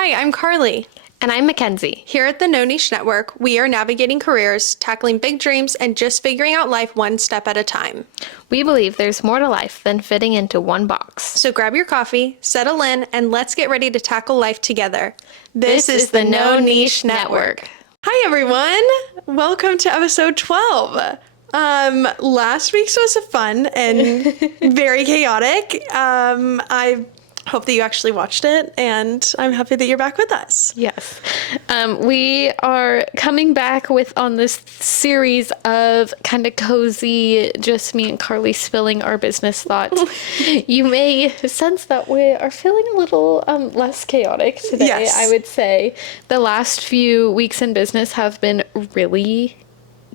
Hi, I'm Carly. And I'm Mackenzie. Here at the No Niche Network, we are navigating careers, tackling big dreams, and just figuring out life one step at a time. We believe there's more to life than fitting into one box. So grab your coffee, settle in, and let's get ready to tackle life together. This is the No Niche Network. Hi, everyone. Welcome to episode 12. Last week's was fun and very chaotic. I hope that you actually watched it, and I'm happy that you're back with us. Yes. We are coming back on this series of kind of cozy, just me and Carly spilling our business thoughts. You may sense that we are feeling a little less chaotic today, Yes. I would say. The last few weeks in business have been really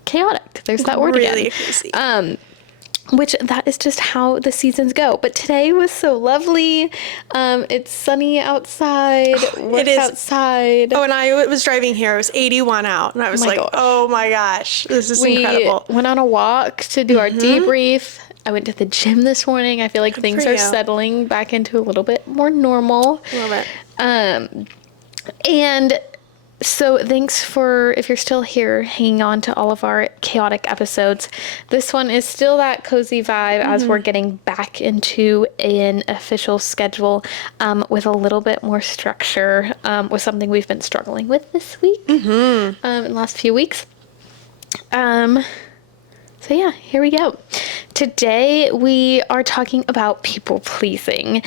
chaotic. There's that word Really again. crazy. Which that is just how the seasons go. But today was so lovely. It's sunny outside. It is outside. Oh, and I was driving here. It was 81 out, and I was my like, gosh. "Oh my gosh, this is We incredible!" went on a walk to do our debrief. I went to the gym this morning. I feel like things for are you. settling back into a little bit more normal. Love it. And so thanks for, if you're still here, hanging on to all of our chaotic episodes. This one is still that cozy vibe as we're getting back into an official schedule with a little bit more structure, with something we've been struggling with this week, in the last few weeks. So yeah, here we go. Today we are talking about people pleasing.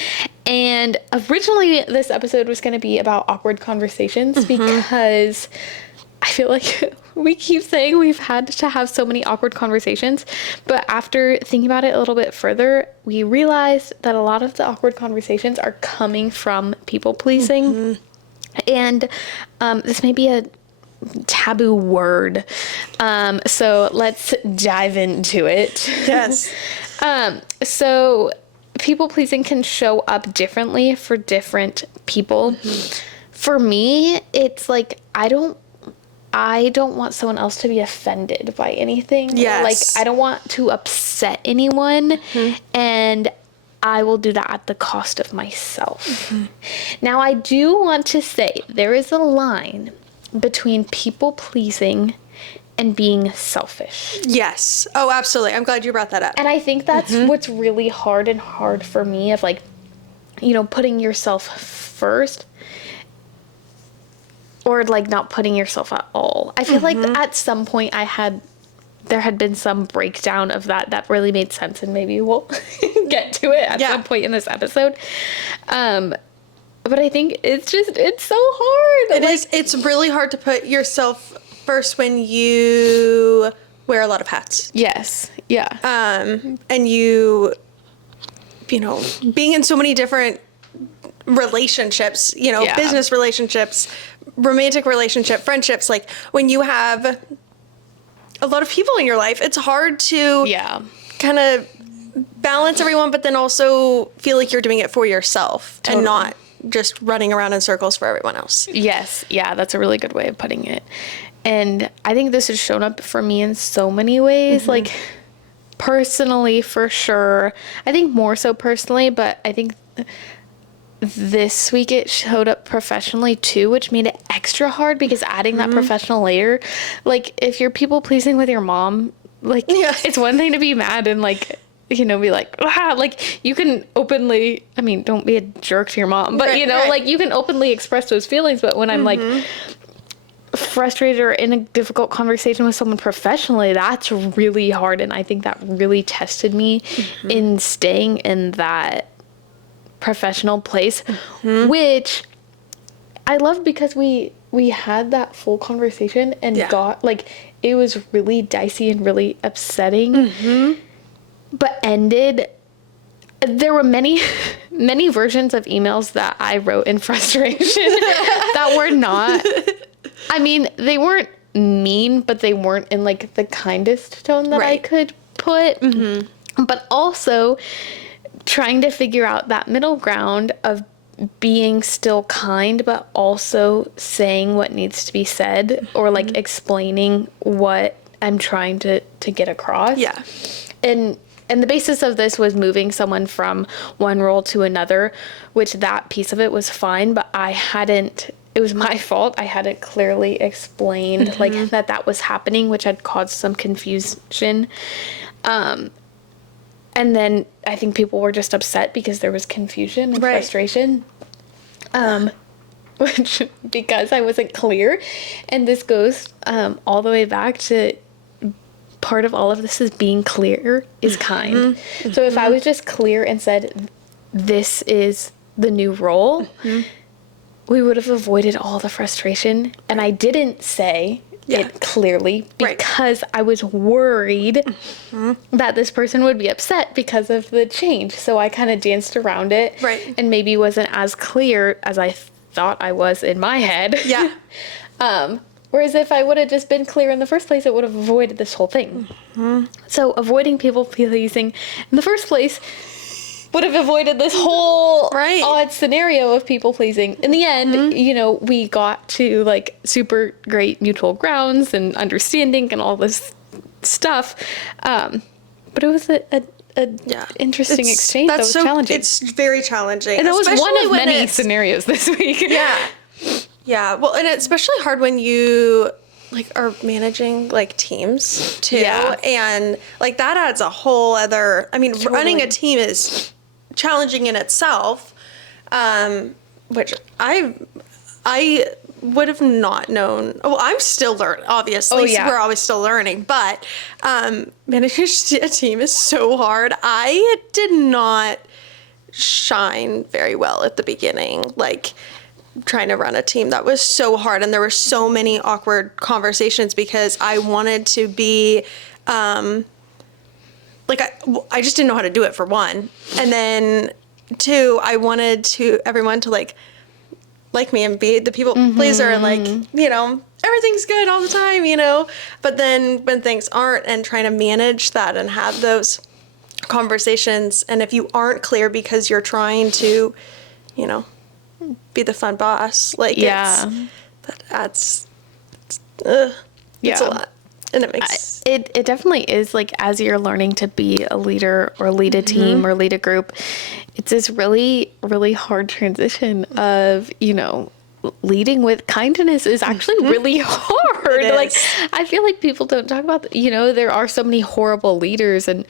And originally this episode was going to be about awkward conversations because I feel like we keep saying we've had to have so many awkward conversations. But after thinking about it a little bit further, we realized that a lot of the awkward conversations are coming from people pleasing. And this may be a taboo word. So let's dive into it. Yes. So people pleasing can show up differently for different people. For me, it's like I don't want someone else to be offended by anything. Yes. Like I don't want to upset anyone, and I will do that at the cost of myself. Now, I do want to say there is a line between people pleasing and being selfish. Yes. Oh, absolutely. I'm glad you brought that up. And I think that's what's really hard for me, of like, putting yourself first or like not putting yourself at all. I feel like at some point there had been some breakdown of that really made sense, and maybe we'll get to it at some point in this episode. But I think it's so hard. It's really hard to put yourself first when you wear a lot of hats. Yes. Yeah. And you being in so many different relationships, business relationships, romantic relationship, friendships, like when you have a lot of people in your life, it's hard to kind of balance everyone, but then also feel like you're doing it for yourself and not just running around in circles for everyone else. Yes. Yeah, that's a really good way of putting it. And I think this has shown up for me in so many ways, like personally for sure. I think more so personally, but I think this week it showed up professionally too, which made it extra hard because adding that professional layer, like if you're people pleasing with your mom, like it's one thing to be mad and like, be like, like you can openly, don't be a jerk to your mom, but like you can openly express those feelings. But when I'm like frustrated or in a difficult conversation with someone professionally, that's really hard. And I think that really tested me in staying in that professional place, which I love because we had that full conversation and got like, it was really dicey and really upsetting. But ended, there were many versions of emails that I wrote in frustration that were not, they weren't mean, but they weren't in like the kindest tone that I could put. But also trying to figure out that middle ground of being still kind, but also saying what needs to be said or like explaining what I'm trying to get across. Yeah. And and the basis of this was moving someone from one role to another, which that piece of it was fine, but it was my fault. I hadn't clearly explained like that was happening, which had caused some confusion. And then I think people were just upset because there was confusion and frustration. Which, because I wasn't clear. And this goes all the way back to part of all of this is being clear is kind. So if I was just clear and said, this is the new role, we would have avoided all the frustration. And I didn't say it clearly because I was worried that this person would be upset because of the change. So I kind of danced around it and maybe wasn't as clear as I thought I was in my head. Yeah. Whereas if I would have just been clear in the first place, it would have avoided this whole thing. So avoiding people pleasing in the first place would have avoided this whole odd scenario of people pleasing. In the end, you know, we got to like super great mutual grounds and understanding and all this stuff. But it was a interesting exchange. That was challenging. It's very challenging. And that was one of many scenarios this week. Yeah. Well, and it's especially hard when you like are managing like teams too. And like that adds a whole other, I mean, running a team is challenging in itself, which I would have not known. Well, I'm still learning, obviously. We're always still learning, but managing a team is so hard. I did not shine very well at the beginning, like trying to run a team. That was so hard, and there were so many awkward conversations because I wanted to be like I just didn't know how to do it, for one, and then two, I wanted everyone to like me and be the people pleaser and like, you know, everything's good all the time, you know, but then when things aren't, and trying to manage that and have those conversations, and if you aren't clear because you're trying to, you know, be the fun boss, like it's a lot. And it makes it definitely is, like, as you're learning to be a leader or lead a team or lead a group, it's this really, really hard transition of, you know, leading with kindness is actually really hard. Like, I feel like people don't talk about, you know, there are so many horrible leaders, and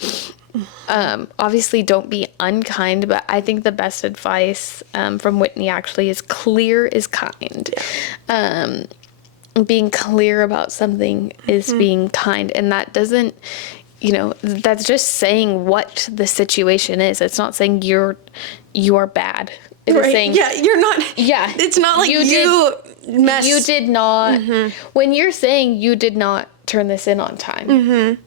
obviously don't be unkind, but I think the best advice from Whitney actually is clear is kind. Being clear about something is being kind, and that doesn't, you know, that's just saying what the situation is. It's not saying you are bad. It's saying you're not. Yeah, it's not like you did not. When you're saying you did not turn this in on time,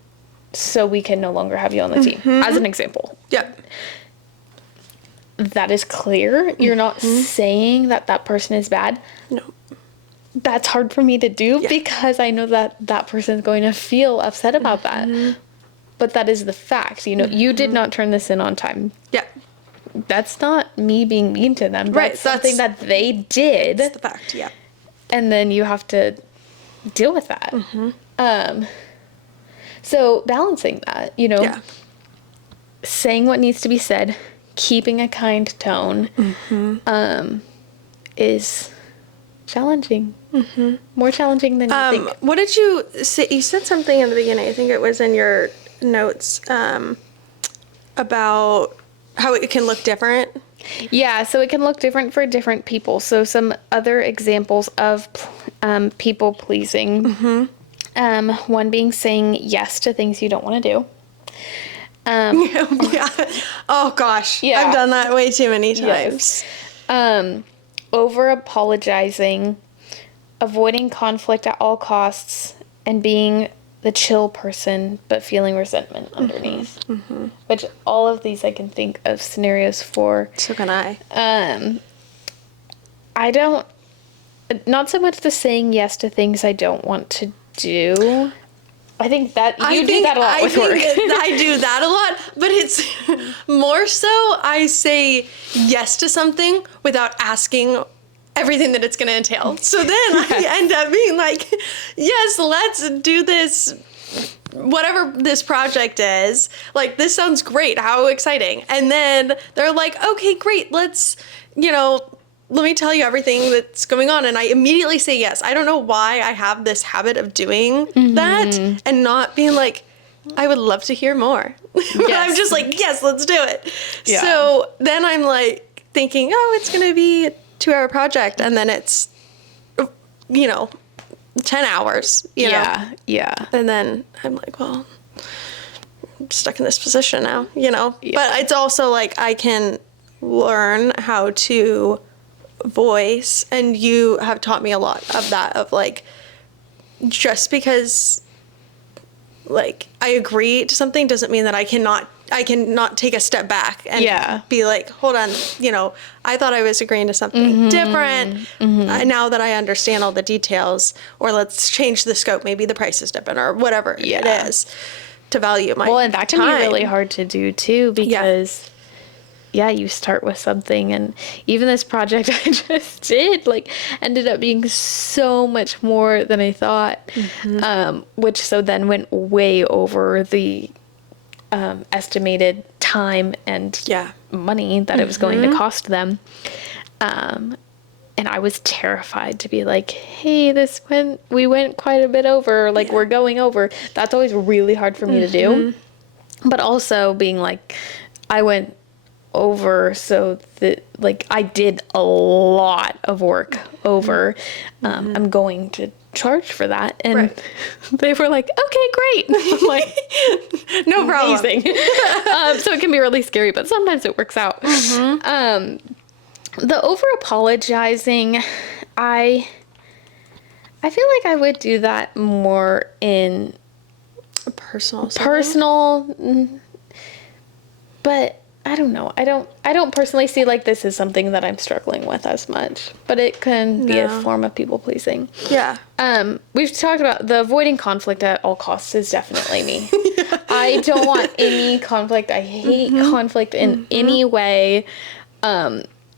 so we can no longer have you on the team, as an example. That is clear. You're not saying that person is bad. No. That's hard for me to do because I know that person is going to feel upset about that. But that is the fact. You know, you did not turn this in on time. Yeah. That's not me being mean to them. That's something that they did. That's the fact, And then you have to deal with that. So balancing that, you know, saying what needs to be said, keeping a kind tone, is challenging. More challenging than you think. What did you say? You said something in the beginning, I think it was in your notes, about how it can look different. Yeah, so it can look different for different people. So some other examples of people pleasing. One being saying yes to things you don't want to do. Oh gosh. Yeah. I've done that way too many times. Over apologizing, avoiding conflict at all costs, and being the chill person but feeling resentment underneath. Which all of these I can think of scenarios for. So can I. I don't, not so much the saying yes to things I don't want to do. I think that you do that a lot with work. I do that a lot, but it's more so I say yes to something without asking everything that it's going to entail. So then I end up being like, yes, let's do this whatever this project is, like, this sounds great. How exciting. And then they're like, okay, great. Let's, let me tell you everything that's going on. And I immediately say yes. I don't know why I have this habit of doing that and not being like, I would love to hear more. But I'm just like, yes, let's do it. Yeah. So then I'm like thinking, oh, it's going to be a 2-hour project. And then it's, 10 hours, you know? Yeah. And then I'm like, well, I'm stuck in this position now, Yeah. But it's also like I can learn how to voice, and you have taught me a lot of that, of like, just because like I agree to something doesn't mean that I cannot take a step back and be like, hold on, I thought I was agreeing to something different. Now that I understand all the details, or let's change the scope, maybe the price is different or whatever it is, to value my time. Well, and that can be really hard to do too, because you start with something, and even this project I just did, like, ended up being so much more than I thought, which so then went way over the estimated time and money that it was going to cost them. And I was terrified to be like, hey, we went quite a bit over, like, we're going over. That's always really hard for me to do. But also being like, I went over, so that, like, I did a lot of work over. I'm going to charge for that, and they were like, okay, great. I'm like, no problem. So it can be really scary, but sometimes it works out. The over apologizing, I feel like I would do that more in personal, but I don't know. I don't personally see like this is something that I'm struggling with as much, but it can be a form of people pleasing. Yeah. We've talked about the avoiding conflict at all costs is definitely me. I don't want any conflict. I hate conflict in any way,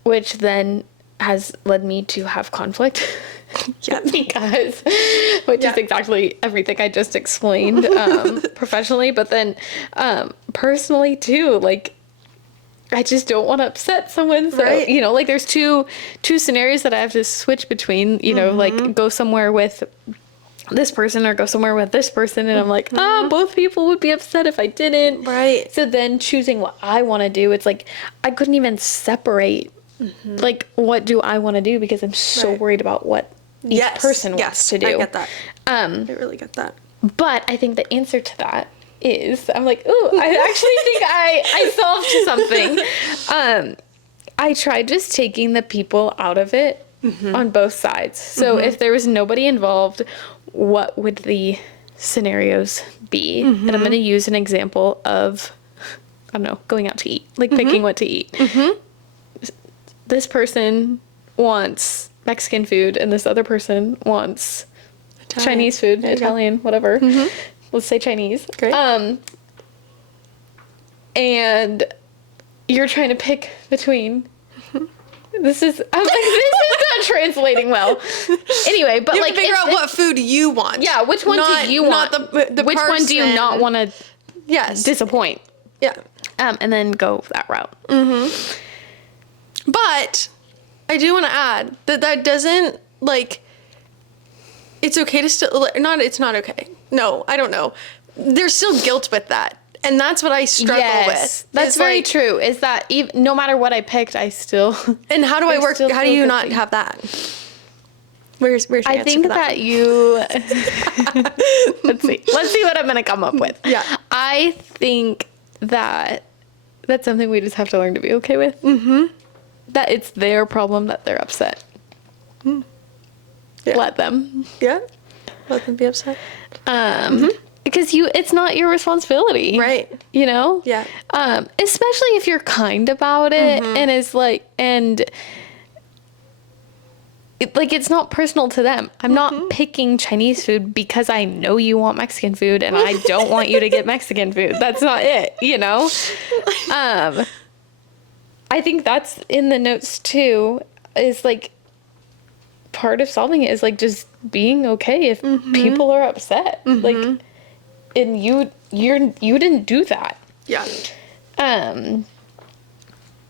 which then has led me to have conflict. Because, which is exactly everything I just explained, professionally, but then, personally too, like, I just don't want to upset someone. So, like, there's two scenarios that I have to switch between, like, go somewhere with this person or go somewhere with this person. And I'm like, both people would be upset if I didn't. Right. So then choosing what I want to do, it's like, I couldn't even separate, like, what do I want to do? Because I'm so worried about what each person wants to do. I get that. I really get that. But I think the answer to that is, I'm like, ooh, I actually think I solved something. I tried just taking the people out of it on both sides. So if there was nobody involved, what would the scenarios be? And I'm going to use an example of, I don't know, going out to eat, like picking what to eat. This person wants Mexican food and this other person wants Chinese food, Italian, whatever. Let's say Chinese. Great. And you're trying to pick between. This is not translating well. Anyway, but you like figure out what food you want. Yeah, which one do you want? The which one do you not want to? Disappoint. Yeah. And then go that route. But I do want to add that doesn't, like, it's okay to still, it's not okay. No, I don't know. There's still guilt with that. And that's what I struggle with. That's very true. Is that no matter what I picked, I still. And how do I work? How do you not have that? Where's your answer? I think that you. Let's see what I'm gonna come up with. Yeah. I think that that's something we just have to learn to be okay with. That it's their problem that they're upset. Let them. Yeah. Let them be upset. Because it's not your responsibility. Right. Yeah. Especially if you're kind about it and it's like, it's not personal to them. I'm not picking Chinese food because I know you want Mexican food and I don't want you to get Mexican food. That's not it, I think that's in the notes too, is like part of solving it is like just being okay if people are upset. Like, and you didn't do that. Yeah.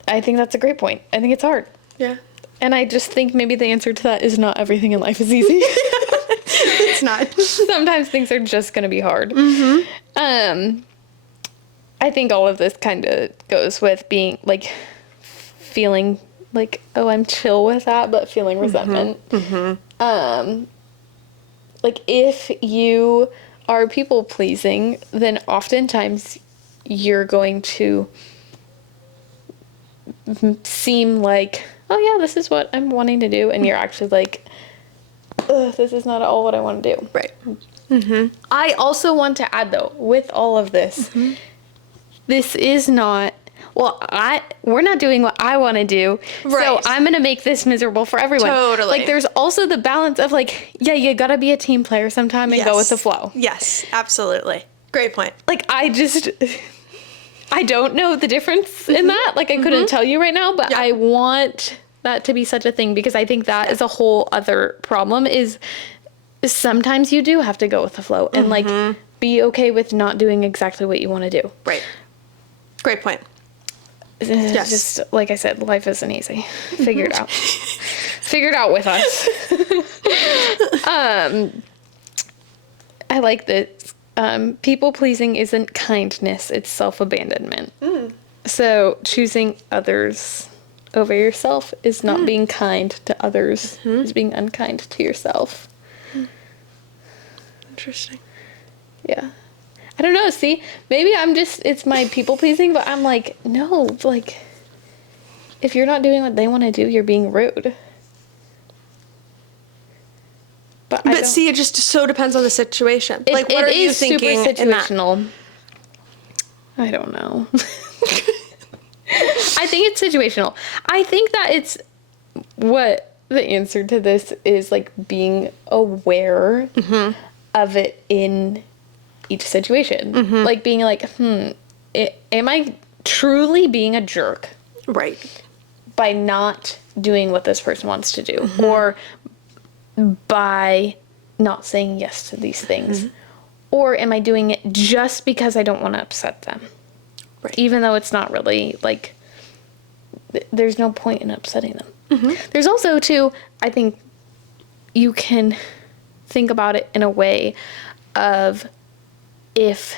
I think that's a great point. I think it's hard. Yeah. And I just think maybe the answer to that is not everything in life is easy. It's not. Sometimes things are just going to be hard. I think all of this kind of goes with being, like, feeling like, oh, I'm chill with that, but feeling resentment. Like, if you are people pleasing, then oftentimes you're going to seem like, oh yeah, this is what I'm wanting to do, and you're actually like, ugh, this is not all what I want to do. Right. I also want to add, though, with all of this, this is not, well, we're not doing what I want to do, Right. so I'm going to make this miserable for everyone. Totally. Like, there's also the balance of, like, yeah, you got to be a team player sometime and go with the flow. Yes, absolutely. Great point. Like, I don't know the difference in that. Like, I couldn't tell you right now, but I want that to be such a thing, because I think that is a whole other problem, is sometimes you do have to go with the flow and, like, be okay with not doing exactly what you want to do. Right. Great point. Yes. Just, like I said, life isn't easy. Figure it out. Figure it out with us. I like this. People pleasing isn't kindness, it's self-abandonment. So choosing others over yourself is not being kind to others, it's being unkind to yourself. Interesting. Yeah. I don't know, see, maybe it's my people pleasing, but I'm like, no, like, if you're not doing what they want to do, you're being rude. But see, it just so depends on the situation. Like, what are you thinking super in that? situational. I don't know. I think it's situational. I think that it's what the answer to this is, like, being aware of it in each situation. Like, being like, am I truly being a jerk? Right. By not doing what this person wants to do, or by not saying yes to these things, or am I doing it just because I don't want to upset them? Right. Even though it's not really, like, there's no point in upsetting them. There's also, too, I think you can think about it in a way of, if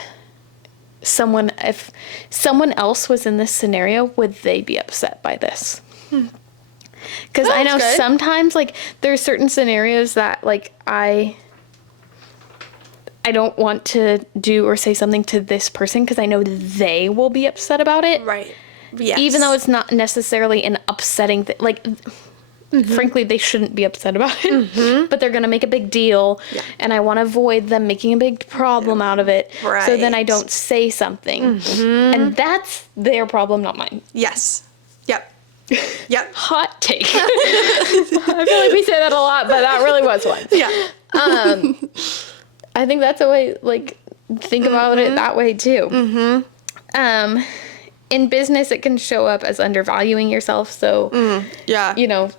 someone else was in this scenario, would they be upset by this? Because I know sometimes, like, there are certain scenarios that, like, I don't want to do or say something to this person because I know they will be upset about it. Right. Yes. Even though it's not necessarily an upsetting thing. Like, frankly, they shouldn't be upset about it. But they're going to make a big deal. Yeah. And I want to avoid them making a big problem out of it. Right. So then I don't say something. And that's their problem, not mine. Yes. Yep. Yep. Hot take. I feel like we say that a lot, but that really was one. Yeah. I think that's a way, like, think about it that way too. In business, it can show up as undervaluing yourself. So, you know,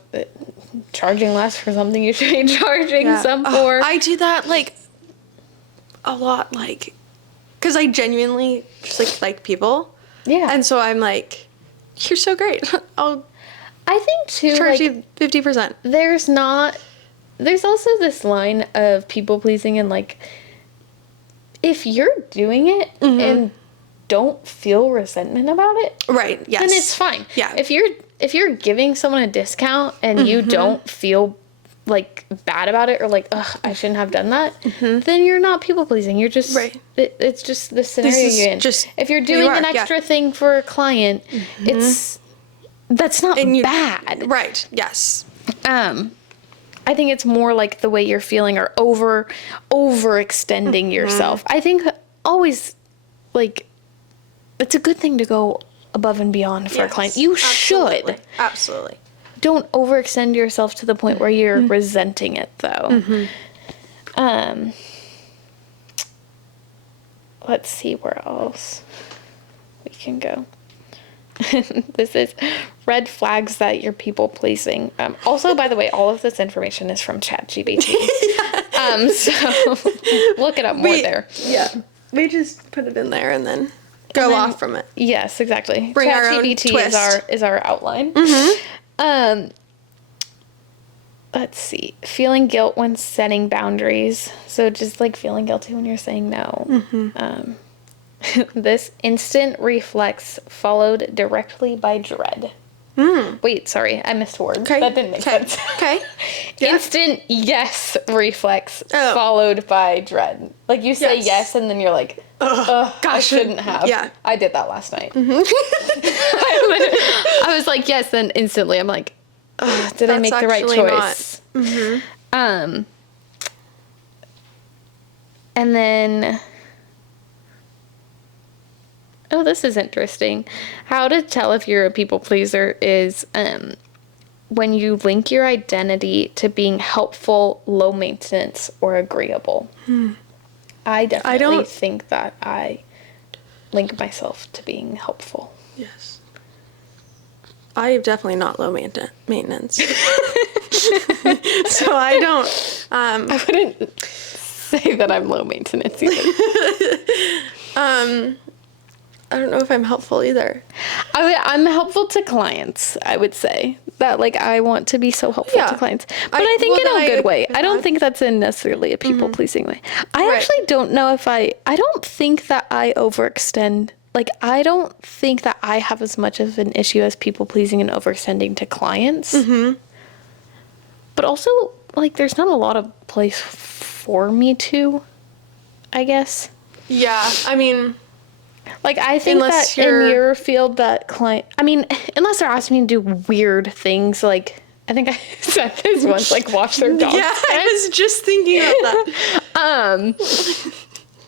charging less for something you should be charging some for. I do that, like, a lot, like, because I genuinely just, like people. Yeah. And so I'm like, you're so great. I think, too, charge like, you 50%. There's also this line of people pleasing, and, like, if you're doing it and don't feel resentment about it, right? Yes, then it's fine. Yeah. If you're giving someone a discount and you don't feel, like, bad about it, or like, ugh, I shouldn't have done that, then you're not people pleasing. You're just it's just the scenario you're in. Just if you're doing an extra thing for a client, that's not bad. Right. Yes. I think it's more like the way you're feeling, or overextending yourself. I think always, like, it's a good thing to go above and beyond for a client. You should. Absolutely. Don't overextend yourself to the point where you're resenting it, though. Let's see where else we can go. This is red flags that you're people pleasing. Also, by the way, all of this information is from ChatGPT. So look it up more there. Yeah. We just put it in there and then go off from it. Yes, exactly. Bring our own ChatGPT twist. is our outline. Let's see. Feeling guilt when setting boundaries. So just like feeling guilty when you're saying no. This instant reflex followed directly by dread. Wait, sorry, I missed a word. Okay. That didn't make sense. Okay. Yeah. Instant yes reflex followed by dread. Like you say yes and then you're like, gosh, I shouldn't have. Yeah. I did that last night. I was like, yes, then instantly I'm like, did I make the right choice? And then, this is interesting. How to tell if you're a people pleaser is when you link your identity to being helpful, low maintenance, or agreeable. I definitely think that I link myself to being helpful. Yes. I am definitely not low maintenance. So I don't... I wouldn't say that I'm low maintenance either. I don't know if I'm helpful either. I'm helpful to clients, I would say. That, like, I want to be so helpful to clients. But I think in a good way. I don't think that's in necessarily a people-pleasing way. I actually don't know if I don't think that I overextend. Like, I don't think that I have as much of an issue as people-pleasing and overextending to clients. But also, like, there's not a lot of place for me to, I guess. Yeah, I mean... Like, I think that in your field that client... I mean, unless they're asking me to do weird things, like... I think I said this once, like, wash their dog. Yeah, I was just thinking of that.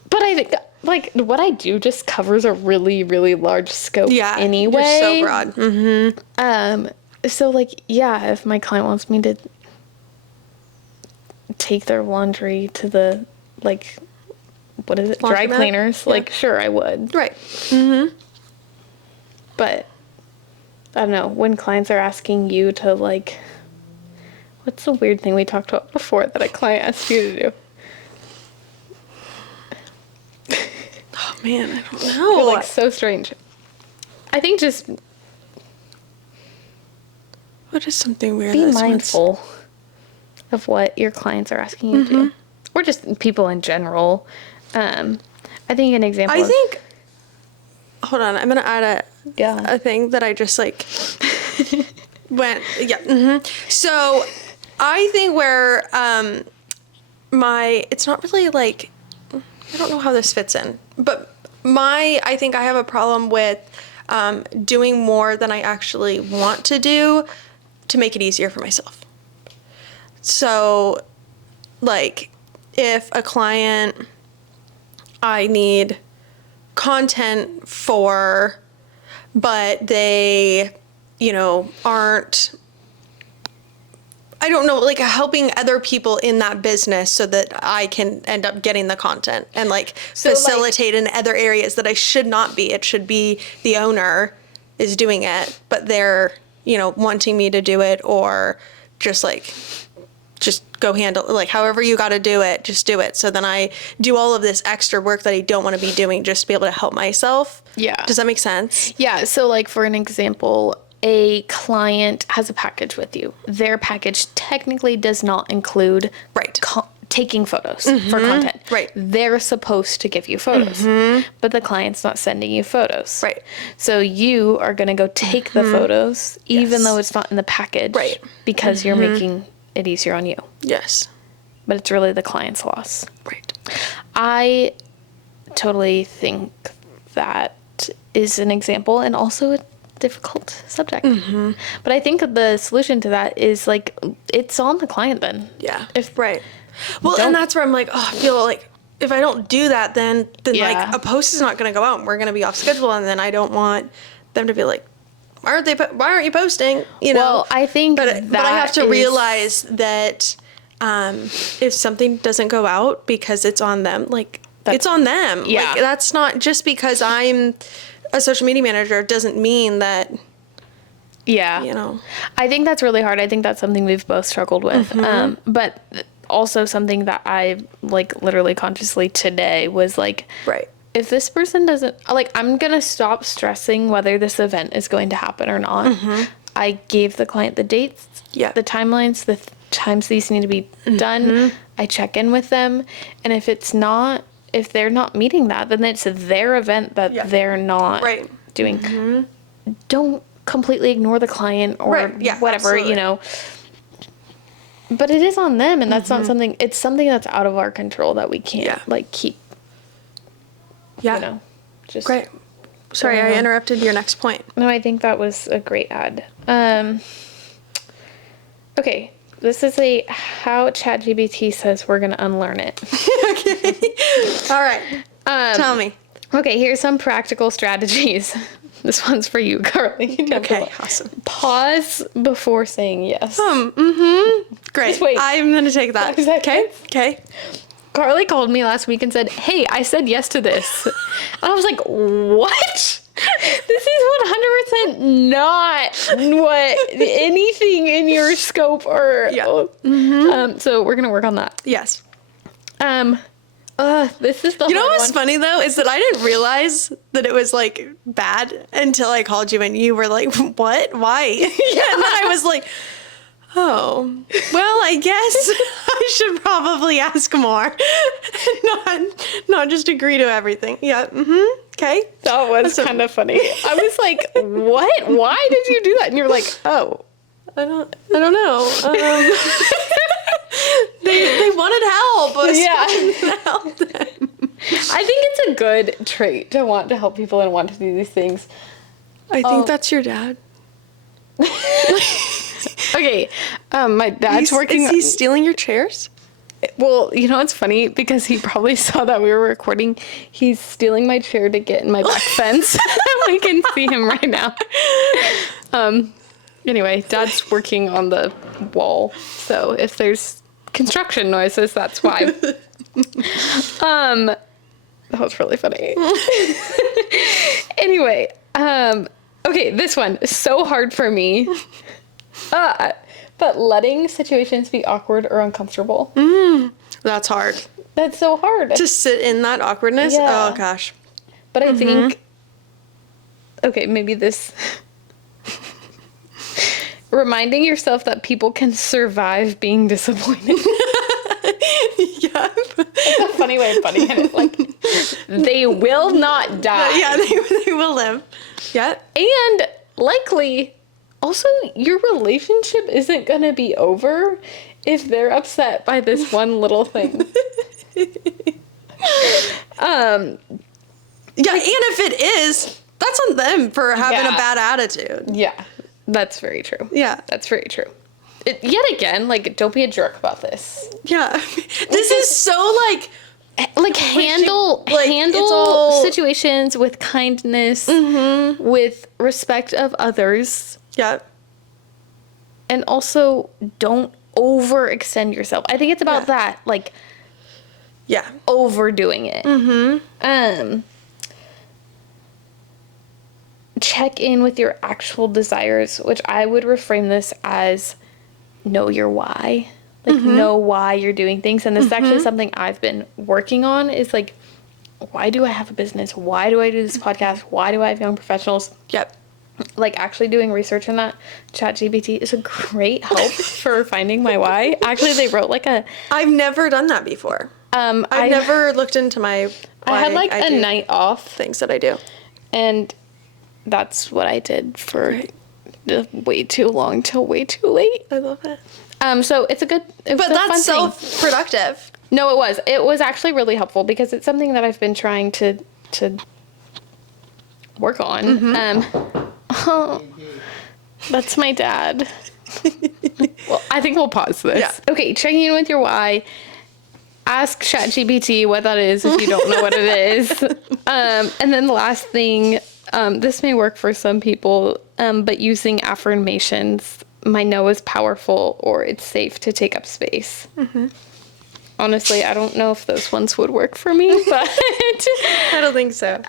But I think, like, what I do just covers a really, really large scope anyway. You're so broad. So, like, yeah, if my client wants me to take their laundry to the, like... What is it? Dry cleaners? Yeah. Like, sure, I would. Right. But, I don't know, when clients are asking you to, like... What's the weird thing we talked about before that a client asked you to do? Oh, man, I don't know. You're, like, so strange. I think just... What is something weird? Be mindful of what your clients are asking you to do. Or just people in general. I think an example hold on, I'm going to add a thing that I just, like, went, So, I think where, it's not really, like, I don't know how this fits in, but I think I have a problem with, doing more than I actually want to do to make it easier for myself. So, like, if a client I need content for, but they, aren't, I don't know, like helping other people in that business so that I can end up getting the content and like facilitate in other areas that I should not be. It should be the owner is doing it, but they're, wanting me to do it or just go handle, like, however you got to do it, just do it. So then I do all of this extra work that I don't want to be doing just to be able to help myself. Yeah. Does that make sense? Yeah. So, like, for an example, a client has a package with you. Their package technically does not include taking photos for content. Right. They're supposed to give you photos, but the client's not sending you photos. Right. So you are going to go take the photos, even though it's not in the package. Right. Because you're making it easier on you. Yes. But it's really the client's loss. Right. I totally think that is an example and also a difficult subject. But I think the solution to that is, like, it's on the client then. Yeah. Well, and that's where I'm like, I feel like if I don't do that, then like a post is not going to go out and we're going to be off schedule. And then I don't want them to be like, why aren't you posting? Well, I think but I have to realize that if something doesn't go out because it's on them, like, it's on them. Yeah. Like, that's not just because I'm a social media manager doesn't mean that. Yeah. I think that's really hard. I think that's something we've both struggled with. But also something that I, like, literally consciously today was like, if this person doesn't, like, I'm going to stop stressing whether this event is going to happen or not. I gave the client the dates, the timelines, the times these need to be done. I check in with them. And if they're not meeting that, then it's their event that they're not doing. Don't completely ignore the client or whatever, absolutely. you know. But it is on them, and that's not something, it's something that's out of our control that we can't, like, keep, you know, just... Great. Sorry, I interrupted your next point. No, I think that was a great ad. Okay, this is how ChatGPT says we're going to unlearn it. Okay. All right. Tell me. Okay, here's some practical strategies. This one's for you, Carly. Okay, awesome. Pause before saying yes. Great. Just wait. I'm going to take that. Okay. Okay. Carly called me last week and said, hey, I said yes to this. And I was like, what? This is 100% not what anything in your scope or... so we're going to work on that. Yes. This is the You know hard what's one. funny though is that I didn't realize that it was like bad until I called you and you were like, "What? Why?" And then I was like, "Oh, well, I guess I should probably ask more, not just agree to everything." Yeah. Okay. That was kind of funny. I was like, "What? Why did you do that?" And you're like, "Oh, I don't know. They wanted help. So I didn't help them. I think it's a good trait to want to help people and want to do these things." I think that's your dad. Okay, my dad's working. Is he stealing your chairs? Well, you know what's funny? Because he probably saw that we were recording. He's stealing my chair to get in my back fence. We can see him right now. Anyway, Dad's working on the wall, so if there's construction noises, that's why. That was really funny. Anyway, okay, this one is so hard for me. But letting situations be awkward or uncomfortable. That's hard. That's so hard. To sit in that awkwardness? Yeah. Oh, gosh. But I think, okay, maybe this... reminding yourself that people can survive being disappointed. Yeah. It's a funny way of putting it. Like, they will not die. Yeah, they will live. Yeah. And likely, also, your relationship isn't going to be over if they're upset by this one little thing. Yeah, and if it is, that's on them for having a bad attitude. Yeah, that's very true. Yeah. That's very true. Yet again, like, don't be a jerk about this. Yeah. This is so, like handle situations with kindness, with respect of others. Yeah. And also, don't overextend yourself. I think it's about that, like, overdoing it. Check in with your actual desires, which I would reframe this as know your why. Like, know why you're doing things. And this is actually something I've been working on, is like, why do I have a business? Why do I do this podcast? Why do I have young professionals? Yep. Like, actually doing research on that. ChatGPT is a great help for finding my why. Actually, they wrote like I've never done that before. I've never looked into my I had like a night off. Things that I do. And that's what I did for way too long till way too late. I love it. So it's a good, but that's self-productive. No, it was. It was actually really helpful because it's something that I've been trying to work on. Oh, that's my dad. Well, I think we'll pause this. Yeah. Okay, checking in with your why. Ask ChatGPT what that is if you don't know what it is. And then the last thing, this may work for some people, but using affirmations. My no is powerful, or it's safe to take up space. Honestly, I don't know if those ones would work for me, but I don't think so.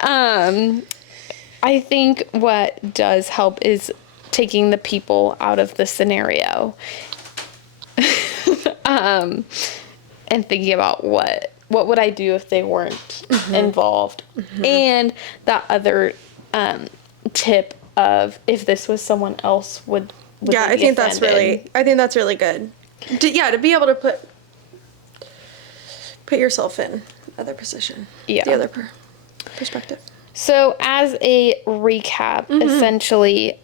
I think what does help is taking the people out of the scenario. And thinking about what what would I do if they weren't involved? And that other tip of if this was someone else, would yeah, I think that's really good. To be able to put yourself in other position. Yeah. The other perspective. So as a recap, essentially,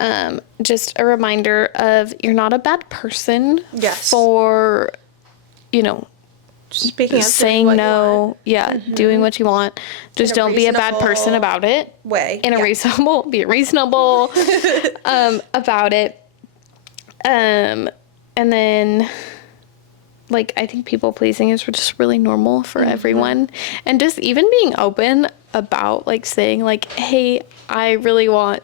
just a reminder of you're not a bad person for, speaking up, saying no, doing what you want. Just don't be a bad person about it. Be reasonable about it. And then, I think people pleasing is just really normal for everyone. And just even being open about, saying, hey, I really want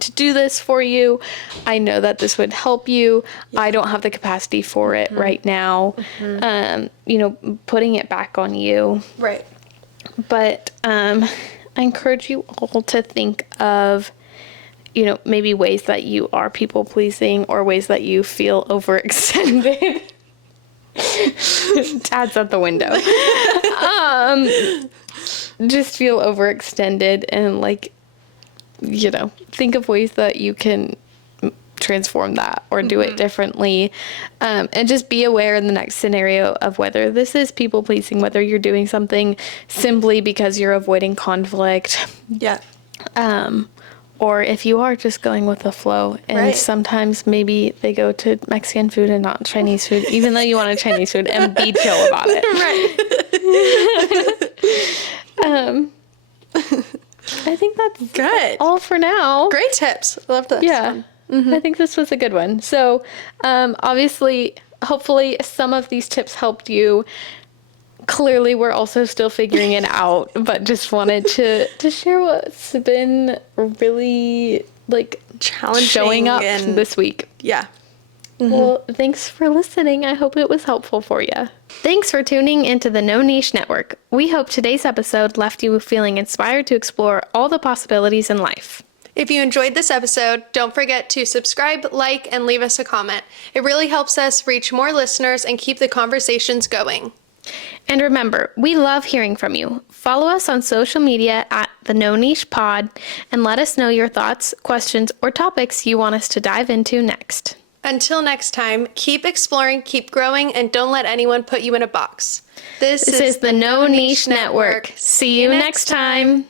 to do this for you. I know that this would help you. I don't have the capacity for it right now. Putting it back on you. Right. But I encourage you all to think of, maybe ways that you are people pleasing or ways that you feel overextended. Dad's at the window. Just feel overextended and think of ways that you can transform that or do it differently. And just be aware in the next scenario of whether this is people pleasing, whether you're doing something simply because you're avoiding conflict. Yeah. Or if you are just going with the flow, and sometimes maybe they go to Mexican food and not Chinese food, even though you wanted Chinese food, and be chill about it. I think that's good. All for now. Great tips. Love this. Yeah. I think this was a good one. So, obviously, hopefully some of these tips helped you. Clearly, we're also still figuring it out, but just wanted to share what's been really challenging, showing up this week. Yeah. Well, thanks for listening. I hope it was helpful for you. Thanks for tuning into the No Niche Network. We hope today's episode left you feeling inspired to explore all the possibilities in life. If you enjoyed this episode, don't forget to subscribe, and leave us a comment. It really helps us reach more listeners and keep the conversations going. And remember, we love hearing from you. Follow us on social media at the No Niche Pod and let us know your thoughts, questions, or topics you want us to dive into next. Until next time, keep exploring, keep growing, and don't let anyone put you in a box. This is the No Niche Network. See you next time.